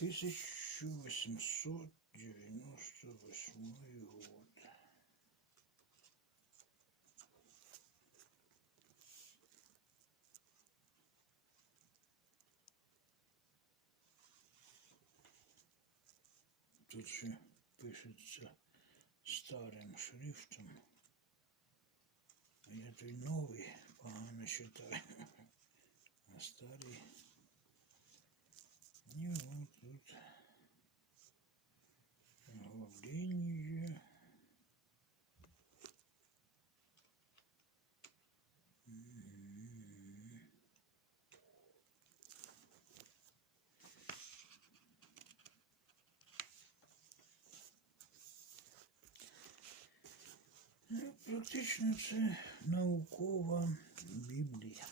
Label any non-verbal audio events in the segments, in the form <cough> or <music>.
1898 год. Тут ще пишеться старим шрифтом. А я той новий погано читаю. <laughs> А старий. І от тут Мгм. Ну, Практично це наукова Біблія.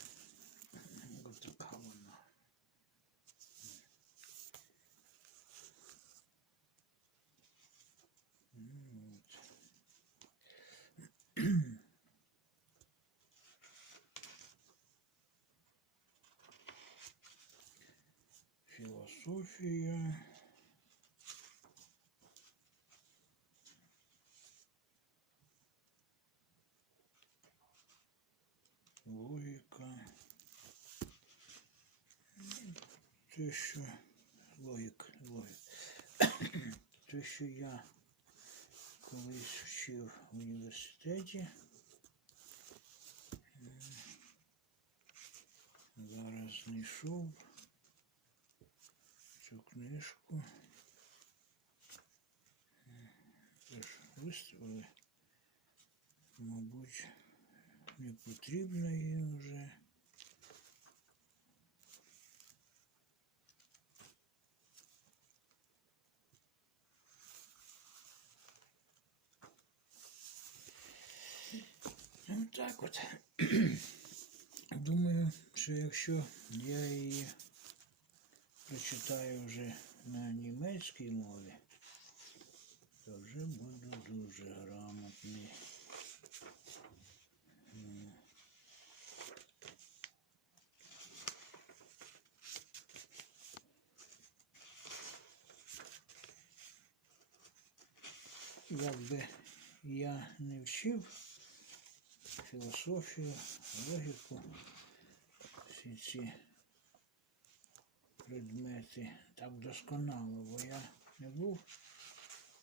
Філософія. Логіка. Те, що логік, логік. Те, що я колись вчив в університеті. Зараз знайшов книжку. М, Теж виставили. Мабуть, не потрібно її вже. Ну так от. <clears throat> Думаю, що якщо я її прочитаю вже на німецькій мові, то вже буду дуже грамотний. Якби я не вчив філософію, логіку, всі ці предмети так досконало, бо я не був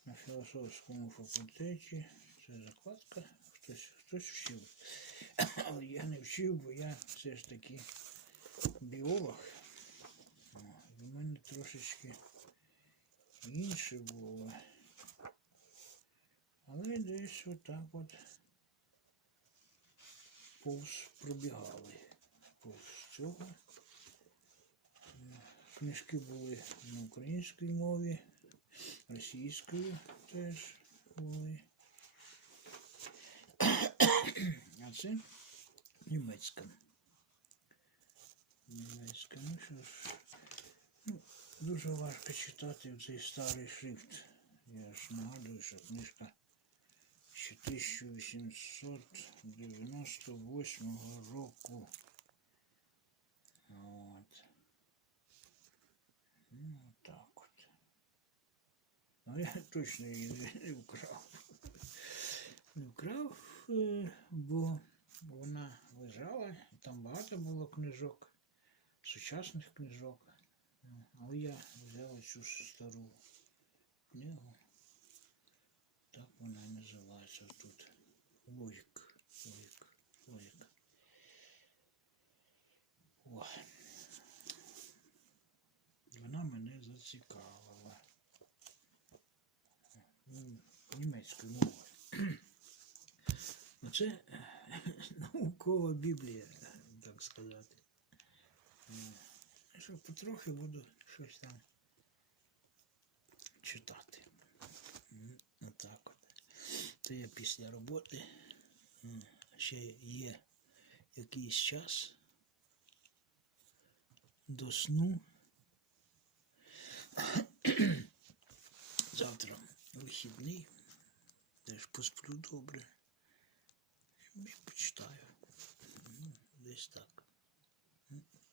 на філософському факультеті. Це закладка, хтось, хтось вчив. <coughs> Але я не вчив, бо я все ж таки біолог. У мене трошечки інше було. Але десь отак от повз пробігали. Повз цього. Книжки були на українській мові, російською теж були. А це німецька. Німецька. Ну що ж. Ну, дуже важко читати цей старий шрифт. Я ж нагадую, що книжка ще 1898 року. От. Ну, так от. Ну, я точно її не, вкрав. Не вкрав, е, бо вона лежала, там багато було книжок, сучасних книжок. Але я взяв цю стару книгу. Так вона і називається тут. Логік. Логік. Логік. О. Вона мене зацікавила. Німецькою мовою. <clears throat> Ну, Це е, <laughs> наукова біблія, так сказати. Що потрохи буду щось там читати. Отак от. То я після роботи ще є якийсь час до сну. <clears throat> Завтра вихідний. Теж посплю добре. І почитаю. Десь так.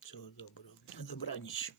Всього доброго. Добраніч.